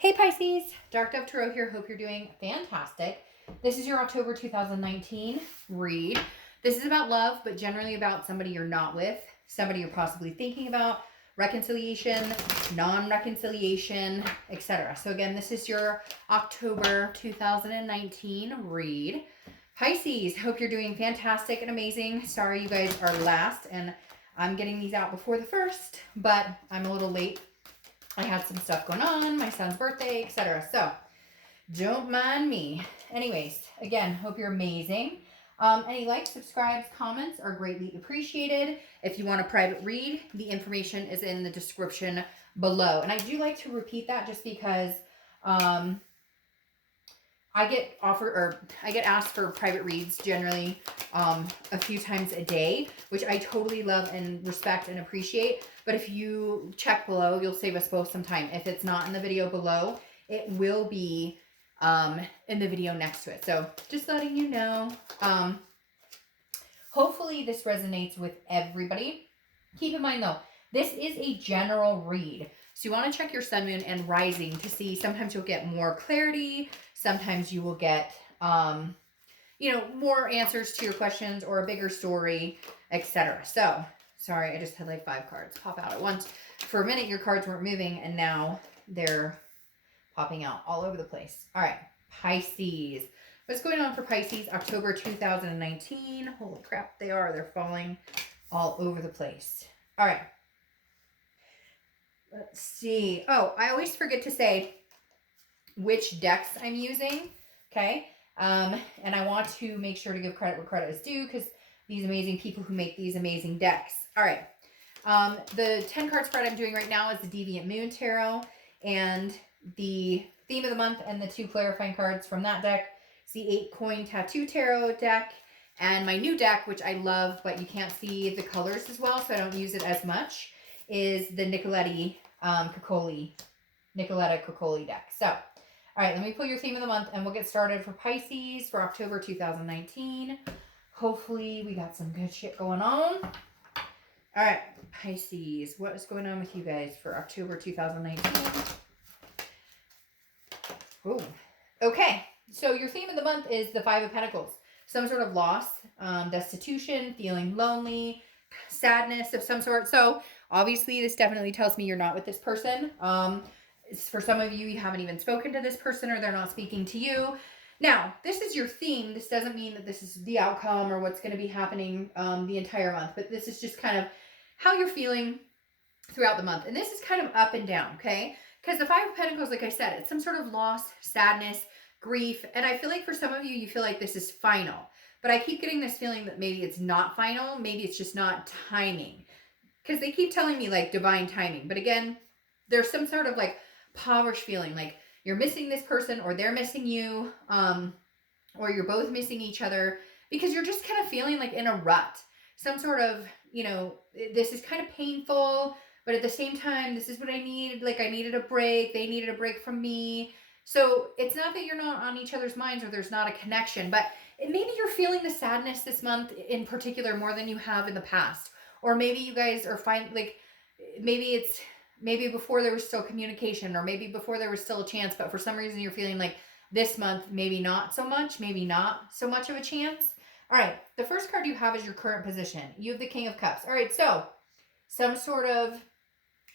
Hey Pisces, Dark Dove Tarot here. Hope you're doing fantastic. This is your October 2019 read. This is about love, but generally about somebody you're not with, somebody you're possibly thinking about, reconciliation, non-reconciliation, etc. So again, this is your October 2019 read. Pisces, hope you're doing fantastic and amazing. Sorry you guys are last, and I'm getting these out before the 1st, but I'm a little late. I had some stuff going on, my son's birthday, etc. So don't mind me. Anyways, again, hope you're amazing. Any likes, subscribes, comments are greatly appreciated. If you want a private read, the information is in the description below. And I do like to repeat that just because I get asked for private reads generally a few times a day, which I totally love and respect and appreciate. But if you check below, you'll save us both some time. If it's not in the video below, it will be in the video next to it. So just letting you know. Hopefully this resonates with everybody. Keep in mind though, this is a general read. So you want to check your sun, moon, and rising to see. Sometimes you'll get more clarity. Sometimes you will get, more answers to your questions or a bigger story, etc. So, sorry, I just had like 5 cards pop out at once. For a minute, your cards weren't moving, and now they're popping out all over the place. All right, Pisces. What's going on for Pisces? October 2019. Holy crap, they're falling all over the place. All right. Let's see. Oh, I always forget to say which decks I'm using. Okay. And I want to make sure to give credit where credit is due because these amazing people who make these amazing decks. All right. The 10 card spread I'm doing right now is the Deviant Moon Tarot, and the theme of the month and the 2 clarifying cards from that deck is the 8 Coin Tattoo Tarot deck, and my new deck, which I love, but you can't see the colors as well, so I don't use it as much, is the Nicoletta Coccoli deck. So, all right, let me pull your theme of the month and we'll get started for Pisces for October 2019. Hopefully we got some good shit going on. All right, Pisces, what is going on with you guys for October 2019? Oh, okay. So your theme of the month is the 5 of Pentacles. Some sort of loss, destitution, feeling lonely, sadness of some sort. So obviously this definitely tells me you're not with this person. For some of you, you haven't even spoken to this person or they're not speaking to you. Now, this is your theme. This doesn't mean that this is the outcome or what's going to be happening the entire month, but this is just kind of how you're feeling throughout the month. And this is kind of up and down, okay? Because the 5 of Pentacles, like I said, it's some sort of loss, sadness, grief. And I feel like for some of you, you feel like this is final. But I keep getting this feeling that maybe it's not final. Maybe it's just not timing. Because they keep telling me like divine timing. But again, there's some sort of like impoverished feeling. Like you're missing this person or they're missing you. Or you're both missing each other. Because you're just kind of feeling like in a rut. Some sort of, this is kind of painful. But at the same time, this is what I need. Like I needed a break. They needed a break from me. So it's not that you're not on each other's minds or there's not a connection, but maybe you're feeling the sadness this month in particular more than you have in the past. Or maybe you guys are fine, like maybe before there was still communication, or maybe before there was still a chance, but for some reason you're feeling like this month, maybe not so much of a chance. All right, the first card you have is your current position. You have the King of Cups. All right, so some sort of,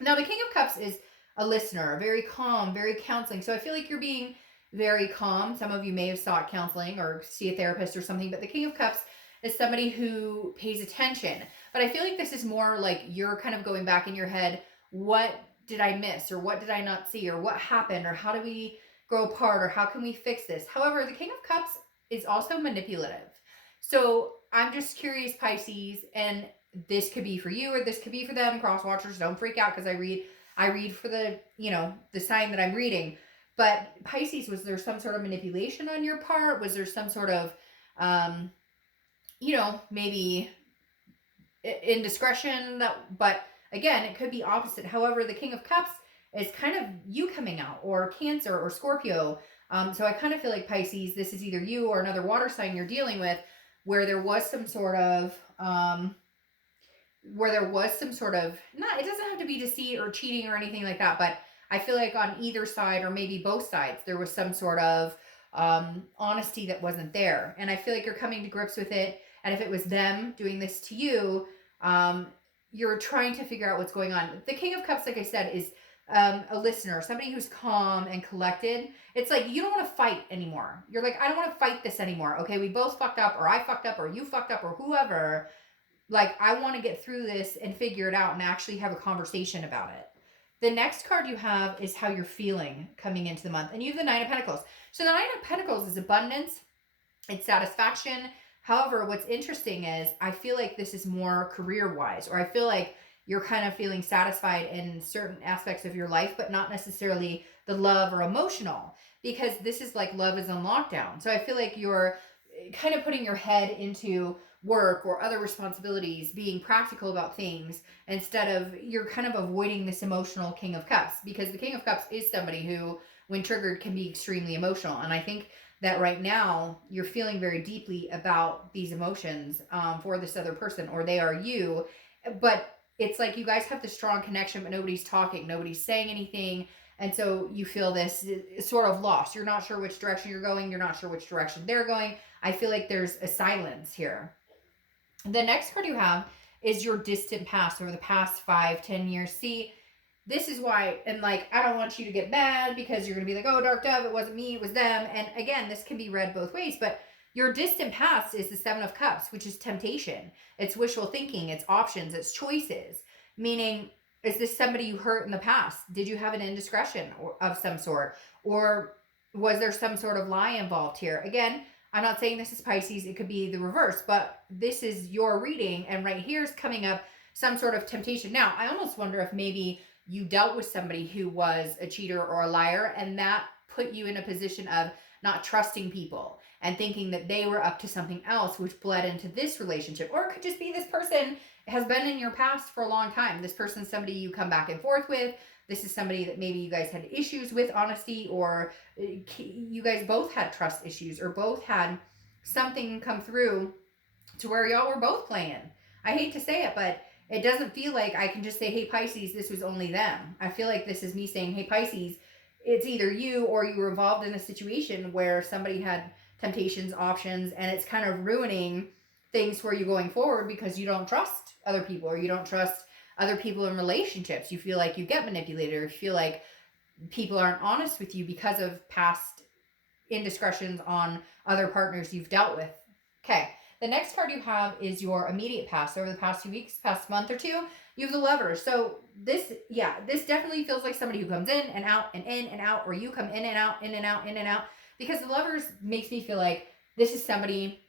now the King of Cups is a listener, very calm, very counseling. So I feel like you're being very calm. Some of you may have sought counseling or see a therapist or something, but the King of Cups is somebody who pays attention. But I feel like this is more like you're kind of going back in your head, what did I miss, or what did I not see, or what happened, or how do we grow apart, or how can we fix this? However, the King of Cups is also manipulative. So I'm just curious, Pisces, and this could be for you or this could be for them. Cross watchers, don't freak out because I read for the, the sign that I'm reading. But Pisces, was there some sort of manipulation on your part? Was there some sort of, maybe indiscretion? But again, it could be opposite. However, the King of Cups is kind of you coming out, or Cancer or Scorpio. So I kind of feel like Pisces, this is either you or another water sign you're dealing with, where there was some sort of, not, it doesn't have to be deceit or cheating or anything like that, but I feel like on either side, or maybe both sides, there was some sort of honesty that wasn't there. And I feel like you're coming to grips with it. And if it was them doing this to you, um, you're trying to figure out what's going on. The King of Cups, like I said, is a listener, somebody who's calm and collected. It's like you don't want to fight anymore. You're like, I don't want to fight this anymore. Okay, we both fucked up, or I fucked up, or you fucked up, or whoever. Like, I want to get through this and figure it out and actually have a conversation about it. The next card you have is how you're feeling coming into the month. And you have the Nine of Pentacles. So the Nine of Pentacles is abundance, it's satisfaction. However, what's interesting is I feel like this is more career-wise, or I feel like you're kind of feeling satisfied in certain aspects of your life, but not necessarily the love or emotional, because this is like love is on lockdown. So I feel like you're kind of putting your head into work or other responsibilities, being practical about things, instead of you're kind of avoiding this emotional King of Cups, because the King of Cups is somebody who, when triggered, can be extremely emotional. And I think that right now you're feeling very deeply about these emotions for this other person, or they are you. But it's like you guys have this strong connection, but nobody's talking, nobody's saying anything. And so you feel this sort of lost. You're not sure which direction you're going. You're not sure which direction they're going. I feel like there's a silence here. The next card you have is your distant past, over the past 5-10 years. See, this is why, and like, I don't want you to get mad because you're going to be like, oh, Dark Dove, it wasn't me, it was them. And again, this can be read both ways, but your distant past is the Seven of Cups, which is temptation. It's wishful thinking, it's options, it's choices. Meaning, is this somebody you hurt in the past? Did you have an indiscretion of some sort? Or was there some sort of lie involved here? Again, I'm not saying this is Pisces, it could be the reverse, but this is your reading, and right here is coming up some sort of temptation. Now, I almost wonder if maybe you dealt with somebody who was a cheater or a liar, and that put you in a position of not trusting people and thinking that they were up to something else, which bled into this relationship. Or it could just be this person has been in your past for a long time. This person's somebody you come back and forth with. This is somebody that maybe you guys had issues with honesty, or you guys both had trust issues, or both had something come through to where y'all were both playing. I hate to say it, but it doesn't feel like I can just say, hey, Pisces, this was only them. I feel like this is me saying, hey, Pisces, it's either you or you were involved in a situation where somebody had temptations, options, and it's kind of ruining things for you going forward because you don't trust other people, or you don't trust other people in relationships. You feel like you get manipulated, or you feel like people aren't honest with you because of past indiscretions on other partners you've dealt with. Okay. The next card you have is your immediate past. Over the past 2 weeks, past month or two, you have the Lovers. So this definitely feels like somebody who comes in and out and in and out, or you come in and out, in and out, in and out. Because the Lovers makes me feel like this is somebody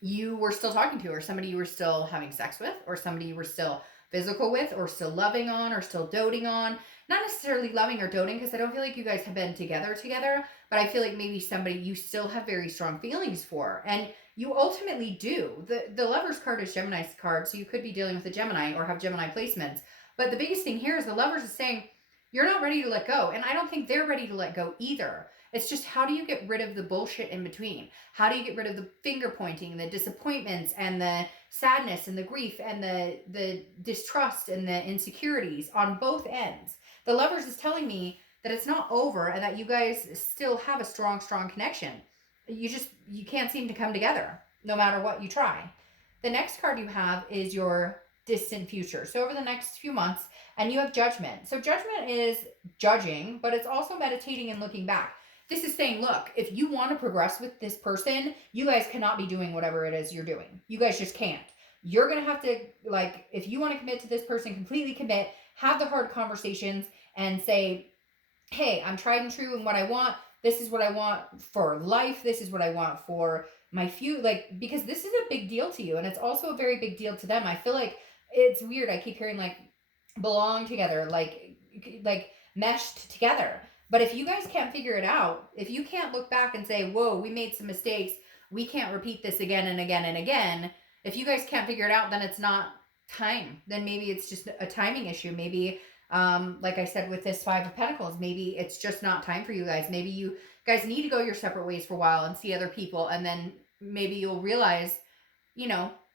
you were still talking to, or somebody you were still having sex with, or somebody you were still physical with, or still loving on, or still doting on. Not necessarily loving or doting, because I don't feel like you guys have been together, but I feel like maybe somebody you still have very strong feelings for. And you ultimately do. The Lovers card is Gemini's card, so you could be dealing with a Gemini or have Gemini placements. But the biggest thing here is the Lovers is saying, you're not ready to let go. And I don't think they're ready to let go either. It's just, how do you get rid of the bullshit in between? How do you get rid of the finger pointing, the disappointments, and the sadness, and the grief, and the distrust, and the insecurities on both ends? The Lovers is telling me that it's not over, and that you guys still have a strong, strong connection. You can't seem to come together, no matter what you try. The next card you have is your distant future. So over the next few months, and you have Judgment. So Judgment is judging, but it's also meditating and looking back. This is saying, look, if you want to progress with this person, you guys cannot be doing whatever it is you're doing. You guys just can't. You're going to have to, like, if you want to commit to this person, completely commit, have the hard conversations, and say, hey, I'm tried and true in what I want. This is what I want for life. This is what I want for my future. Like, because this is a big deal to you, and it's also a very big deal to them. I feel like it's weird. I keep hearing, like, belong together, like meshed together. But if you guys can't figure it out, if you can't look back and say, whoa, we made some mistakes, we can't repeat this again and again and again. If you guys can't figure it out, then it's not time. Then maybe it's just a timing issue. Maybe, like I said, with this Five of Pentacles, maybe it's just not time for you guys. Maybe you guys need to go your separate ways for a while and see other people. And then maybe you'll realize,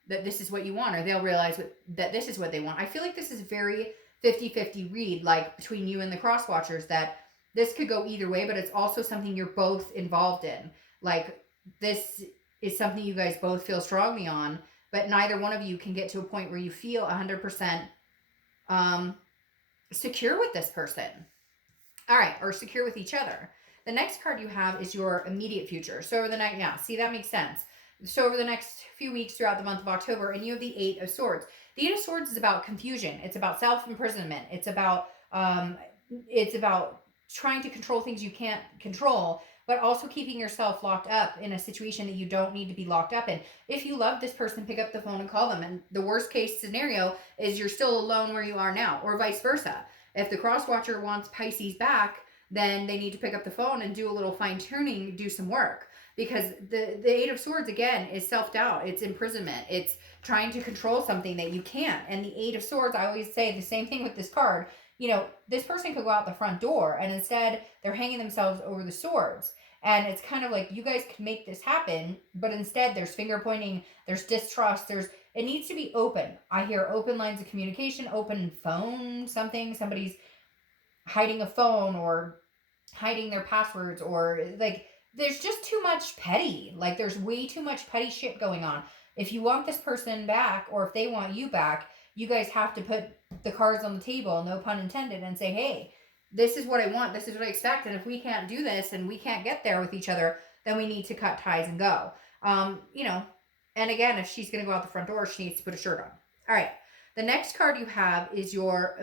that this is what you want, or they'll realize that this is what they want. I feel like this is very 50-50 read, like between you and the cross watchers, that this could go either way, but it's also something you're both involved in. Like, this is something you guys both feel strongly on, but neither one of you can get to a point where you feel 100% secure with this person. All right, or secure with each other. The next card you have is your immediate future. So over the next, yeah, see, that makes sense. So over the next few weeks throughout the month of October, and you have the Eight of Swords. The Eight of Swords is about confusion. It's about self-imprisonment. It's about trying to control things you can't control, but also keeping yourself locked up in a situation that you don't need to be locked up in. If you love this person, pick up the phone and call them. And the worst case scenario is you're still alone where you are now, or vice versa. If the cross watcher wants Pisces back, then they need to pick up the phone and do a little fine tuning, do some work. Because the Eight of Swords, again, is self-doubt. It's imprisonment. It's trying to control something that you can't. And the Eight of Swords, I always say the same thing with this card. You know, this person could go out the front door, and instead they're hanging themselves over the swords. And it's kind of like, you guys can make this happen, but instead there's finger pointing, there's distrust, it needs to be open. I hear open lines of communication, open phone, somebody's hiding a phone or hiding their passwords, or like, there's just too much petty. Like, there's way too much petty shit going on. If you want this person back, or if they want you back, you guys have to put the cards on the table, no pun intended, and say, hey, this is what I want, this is what I expect, and if we can't do this and we can't get there with each other, then we need to cut ties and go. You know, and again, if she's going to go out the front door, she needs to put a shirt on. All right. The next card you have is your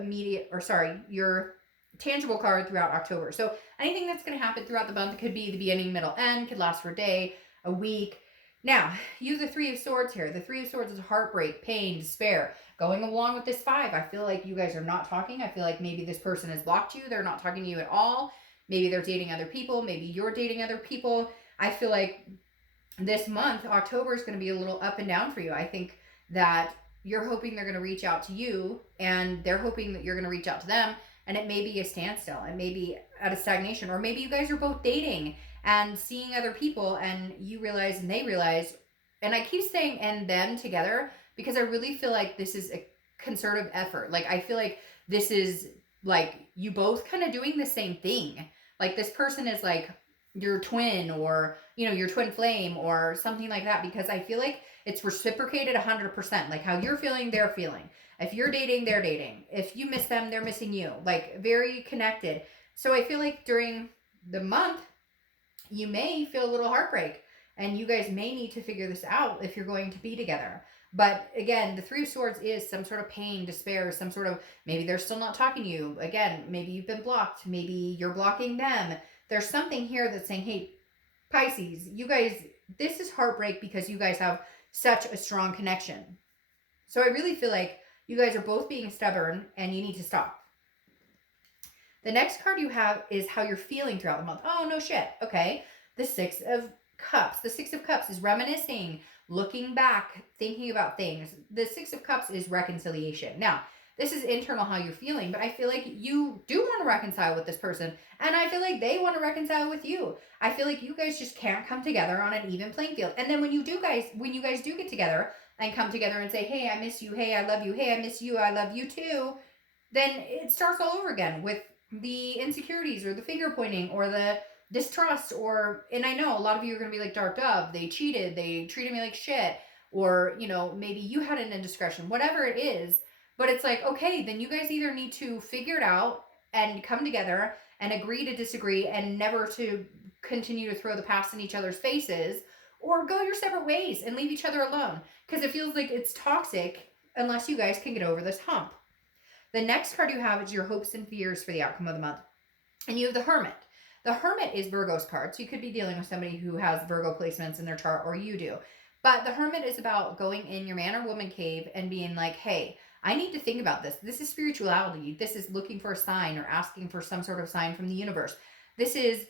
your tangible card throughout October. So anything that's going to happen throughout the month, it could be the beginning, middle, end, could last for a day, a week. Now, you have the Three of Swords here. The Three of Swords is heartbreak, pain, despair. Going along with this Five, I feel like you guys are not talking. I feel like maybe this person has blocked you. They're not talking to you at all. Maybe they're dating other people. Maybe you're dating other people. I feel like this month, October, is going to be a little up and down for you. I think that you're hoping they're going to reach out to you, and they're hoping that you're going to reach out to them, and it may be a standstill. It may be at a stagnation, or maybe you guys are both dating and seeing other people, and you realize and they realize, and I keep saying and them together because I really feel like this is a concerted effort. Like, I feel like this is like you both kind of doing the same thing. Like, this person is like your twin, or, you know, your twin flame or something like that, because I feel like it's reciprocated 100%. Like, how you're feeling, they're feeling. If you're dating, they're dating. If you miss them, they're missing you. Like, very connected. So I feel like during the month, you may feel a little heartbreak, and you guys may need to figure this out if you're going to be together. But again, the Three of Swords is some sort of pain, despair, some sort of, maybe they're still not talking to you. Again, maybe you've been blocked. Maybe you're blocking them. There's something here that's saying, hey, Pisces, you guys, this is heartbreak because you guys have such a strong connection. So I really feel like you guys are both being stubborn, and you need to stop. The next card you have is how you're feeling throughout the month. Oh, no shit. Okay. The Six of Cups. The Six of Cups is reminiscing, looking back, thinking about things. The Six of Cups is reconciliation. Now, this is internal, how you're feeling, but I feel like you do want to reconcile with this person, and I feel like they want to reconcile with you. I feel like you guys just can't come together on an even playing field. And then when you guys do get together and come together and say, hey, I miss you, hey, I love you, hey, I miss you, I love you too, then it starts all over again with the insecurities, or the finger pointing, or the distrust, or, and I know a lot of you are going to be like, Dark Dove, they cheated, they treated me like shit, or, you know, maybe you had an indiscretion, whatever it is. But it's like, okay, then you guys either need to figure it out and come together and agree to disagree, and never to continue to throw the past in each other's faces, or go your separate ways and leave each other alone, because it feels like it's toxic unless you guys can get over this hump. The next card you have is your hopes and fears for the outcome of the month. And you have the Hermit. The Hermit is Virgo's card. So you could be dealing with somebody who has Virgo placements in their chart, or you do. But the Hermit is about going in your man or woman cave and being like, hey, I need to think about this. This is spirituality. This is looking for a sign, or asking for some sort of sign from the universe. This is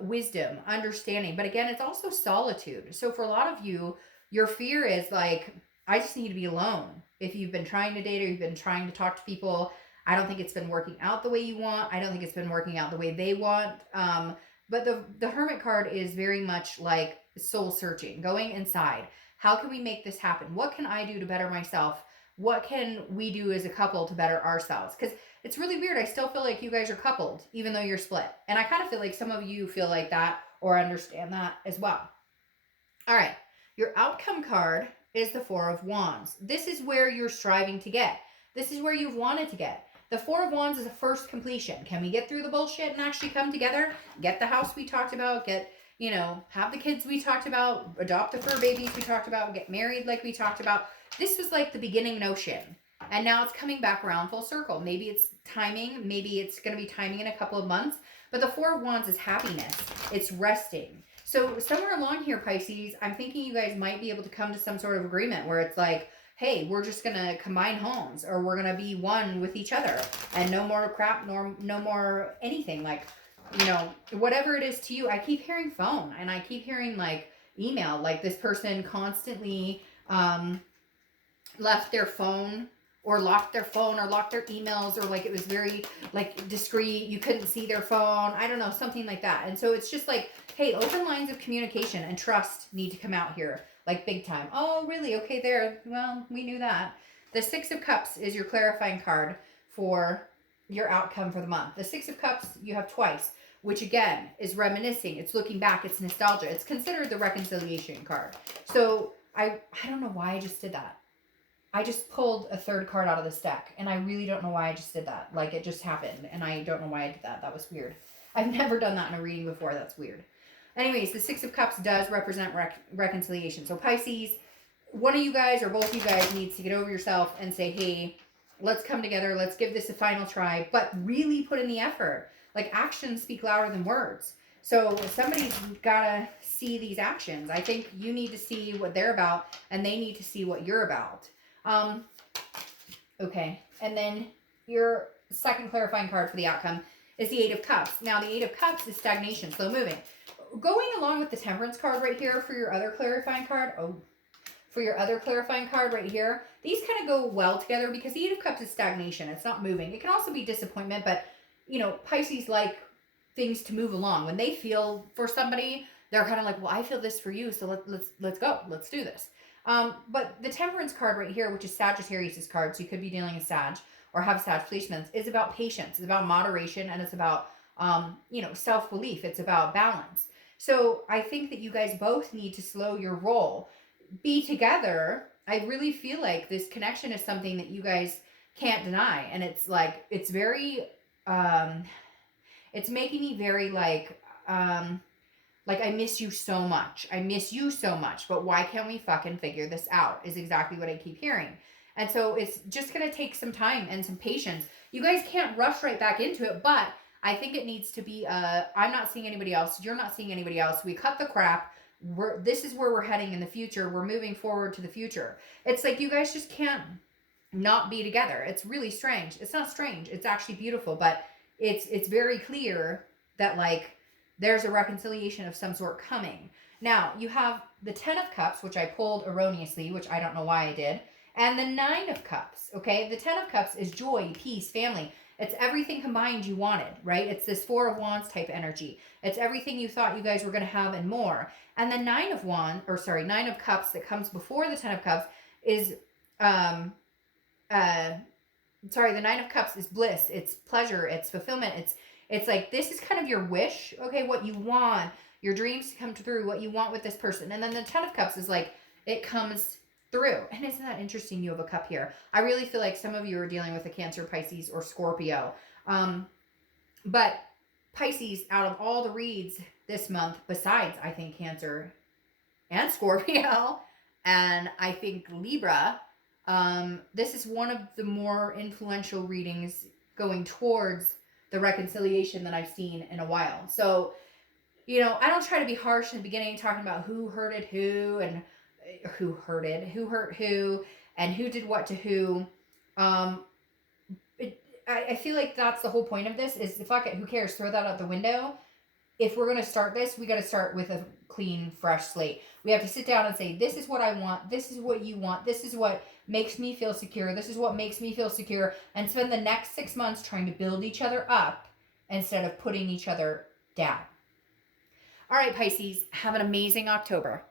wisdom, understanding. But again, it's also solitude. So for a lot of you, your fear is like, I just need to be alone. If you've been trying to date, or you've been trying to talk to people, I don't think it's been working out the way you want. I don't think it's been working out the way they want. But the Hermit card is very much like soul searching, going inside. How can we make this happen? What can I do to better myself? what can we do as a couple to better ourselves? Because it's really weird. I still feel like you guys are coupled, even though you're split. And I kind of feel like some of you feel like that or understand that as well. All right. Your outcome card is the Four of Wands. This is where you're striving to get. This is where you've wanted to get. The Four of Wands is a first completion. Can we get through the bullshit and actually come together? Get the house we talked about, have the kids we talked about, adopt the fur babies we talked about, get married like we talked about. This was like the beginning notion. And now it's coming back around full circle. Maybe it's timing. Maybe it's going to be timing in a couple of months. But the Four of Wands is happiness. It's resting. So somewhere along here, Pisces, I'm thinking you guys might be able to come to some sort of agreement where it's like, hey, we're just going to combine homes, or we're going to be one with each other, and no more crap, no more anything. Like, whatever it is to you. I keep hearing phone, and I keep hearing like email, like this person constantly left their phone or locked their phone or locked their emails, or like it was very like discreet. You couldn't see their phone. I don't know, something like that. And so it's just like, hey, open lines of communication and trust need to come out here, like big time. Oh, really? Okay, there. Well, we knew that. The Six of Cups is your clarifying card for your outcome for the month. The Six of Cups you have twice, which again is reminiscing. It's looking back. It's nostalgia. It's considered the reconciliation card. So I don't know why I just did that. I just pulled a third card out of this deck, and I really don't know why I just did that. Like, it just happened, and I don't know why I did that. That was weird. I've never done that in a reading before. That's weird. Anyways, the Six of Cups does represent reconciliation. So Pisces, one of you guys or both of you guys needs to get over yourself and say, hey, let's come together. Let's give this a final try, but really put in the effort. Like, actions speak louder than words. So somebody's got to see these actions. I think you need to see what they're about, and they need to see what you're about. Okay. And then your second clarifying card for the outcome is the Eight of Cups. Now, the Eight of Cups is stagnation, slow moving. Going along with the Temperance card right here for your other clarifying card. For your other clarifying card right here. These kind of go well together because the Eight of Cups is stagnation. It's not moving. It can also be disappointment, but, Pisces like things to move along. When they feel for somebody, they're kind of like, well, I feel this for you, so let's go. Let's do this. But the Temperance card right here, which is Sagittarius' card, so you could be dealing with Sag or have Sag placements, is about patience. It's about moderation, and it's about, self-belief. It's about balance. So I think that you guys both need to slow your roll. Be together. I really feel like this connection is something that you guys can't deny. And it's like, it's very, it's making me very like I miss you so much. I miss you so much. But why can't we fucking figure this out is exactly what I keep hearing. And so it's just going to take some time and some patience. You guys can't rush right back into it, but I think it needs to be, I'm not seeing anybody else. You're not seeing anybody else. We cut the crap. This is where we're heading in the future. We're moving forward to the future. It's like you guys just can't not be together. It's really strange. It's not strange. It's actually beautiful, but it's very clear that like there's a reconciliation of some sort coming. Now, you have the 10 of Cups, which I pulled erroneously, which I don't know why I did, and the 9 of Cups, okay? The 10 of Cups is joy, peace, family. It's everything combined you wanted, right? It's this Four of Wands type energy. It's everything you thought you guys were going to have and more. And the 9 of Cups that comes before the 10 of Cups is, the 9 of Cups is bliss. It's pleasure. It's fulfillment. It's like, this is kind of your wish, okay? What you want, your dreams to come through, what you want with this person. And then the 10 of Cups is like, it comes through. And isn't that interesting? You have a cup here. I really feel like some of you are dealing with a Cancer, Pisces, or Scorpio. But Pisces, out of all the reads this month, besides, I think, Cancer and Scorpio, and I think Libra, this is one of the more influential readings going towards the reconciliation that I've seen in a while. So, I don't try to be harsh in the beginning talking about who hurted who and who hurt who and who did what to who. I feel like that's the whole point of this is fuck it, who cares? Throw that out the window. If we're going to start this, we got to start with a clean, fresh slate. We have to sit down and say, this is what I want. This is what you want. This is what makes me feel secure. This is what makes me feel secure. And spend the next 6 months trying to build each other up instead of putting each other down. All right, Pisces, have an amazing October.